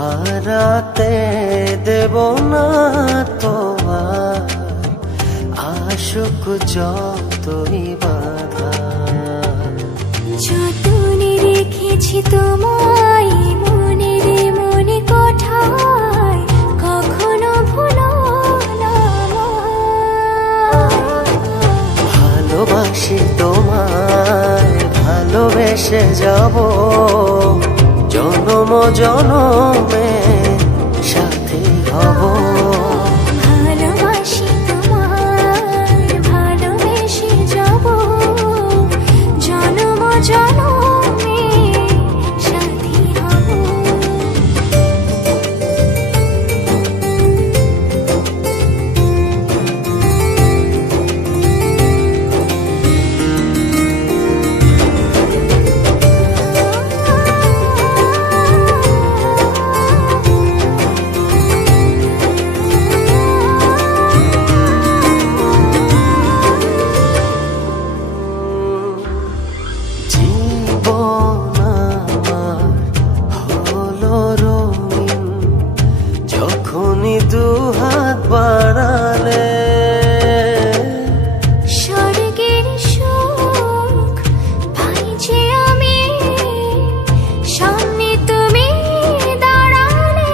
হারাতে দেব না তোমার আশুক যতই বাধা। যতনে রেখেছি তোমায় মনের মনে কোঠায়, কখনো ভুলো না। ভালোবাসি তোমায়, ভালোবেসে যাব জনম জনমে সাথী হব। ভালোবাসি তোমায়, ভালোবেসে যাব জনম জনমে সাথী হব। দুহাত বাড়ালে স্বর্গের সুখ পাই যে আমি, সামনে তুমি দাঁড়ালে।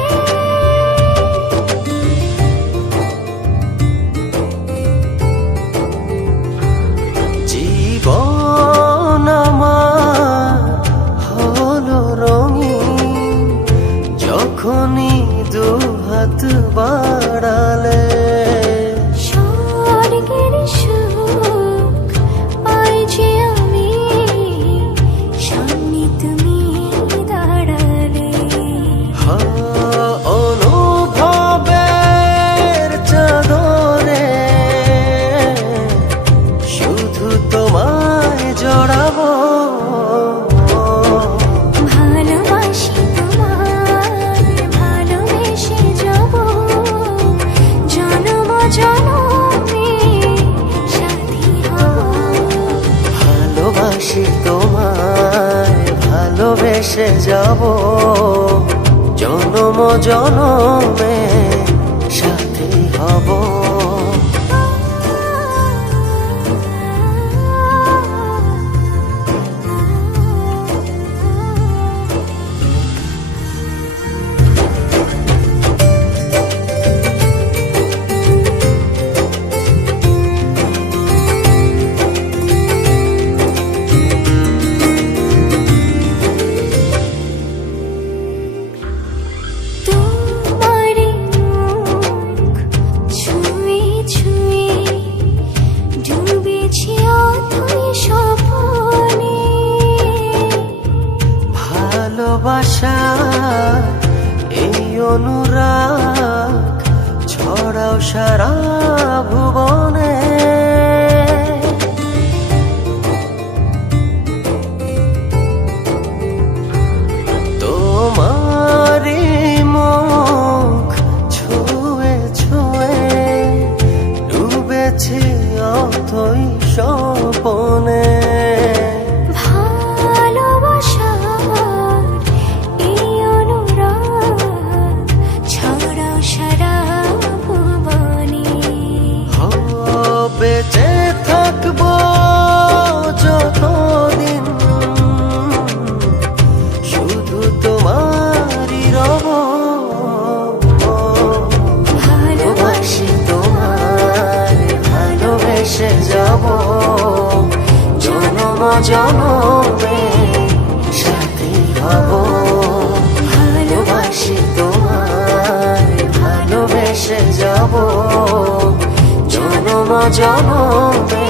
জীবন আমার হলো রঙিন যখনই দুহাত বাড়ালে। স্বর্গের সুখ পাই যে আমি, সামনে তুমি দাঁড়ালে। অনুভবের চাদরে শুধু তোমায় জড়াবো। ভালোবাসি তোমায়, ভালোবেসে যাব জনম জনমে সাথী হব। ভালোবাসি তোমায়, ভালোবেসে যাব জনম জনমে সাথী হব। ভালোবাসা এই অনুরাগ ছড়াও সারা ভুবনে। তোমারি মুখ ছুঁয়ে ছুঁয়ে ডুবেছি অথই স্বপনে। বেঁচে থাকবো যতদিন শুধু তোমারই রব। ভালোবাসি তোমায়, ভালোবেসে যাব জনম জনমে সাথী হব। ভালোবাসি তোমায়, ভালোবেসে যাব জনম জনমে